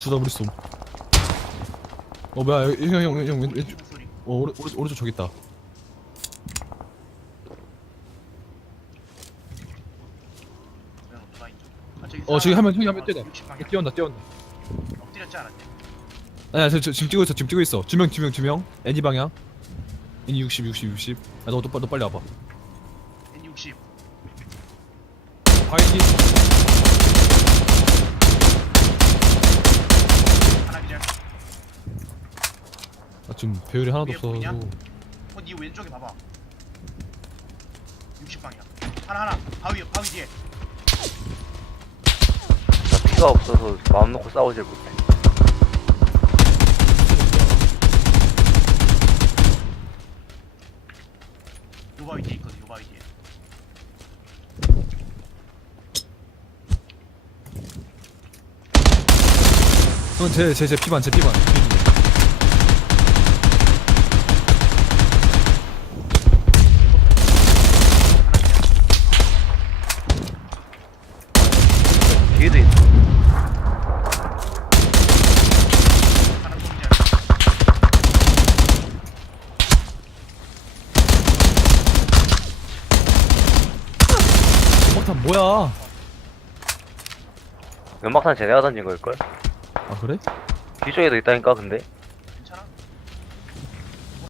두다 우리 쏨. 어 뭐야 형형형 왼- 왼쪽. 어 오른 오른쪽 오른쪽 저기 있다. 저기 어 저기 형이 하면 어, 뛰다. 60방향. 뛰어온다 뛰어온다. 엎드렸지 않았냐? 아니야 저, 저 지금 뛰고 있어 지금 뛰고 있어. 두명 두명 두 명. 애니 방향. 애니 60 60 60. 아너너 너 빨리 와봐. N60. 바이디. 하나 기절. 아 지금 배율이 하나도 위에 보이냐? 없어서. 어, 네 왼쪽에 봐봐. 60방향. 하나 하나. 바위 바위 뒤에. 나 피가 없어서 마음 놓고 싸우질 못해. 요 바위 뒤에 있거든. 요 바위 뒤에. 제제제 피반 제 피반. 뒤에도 있어. 폭탄 뭐야? 연막탄 쟤네가 던진 걸걸? 아 그래? 뒤쪽에도 있다니까 근데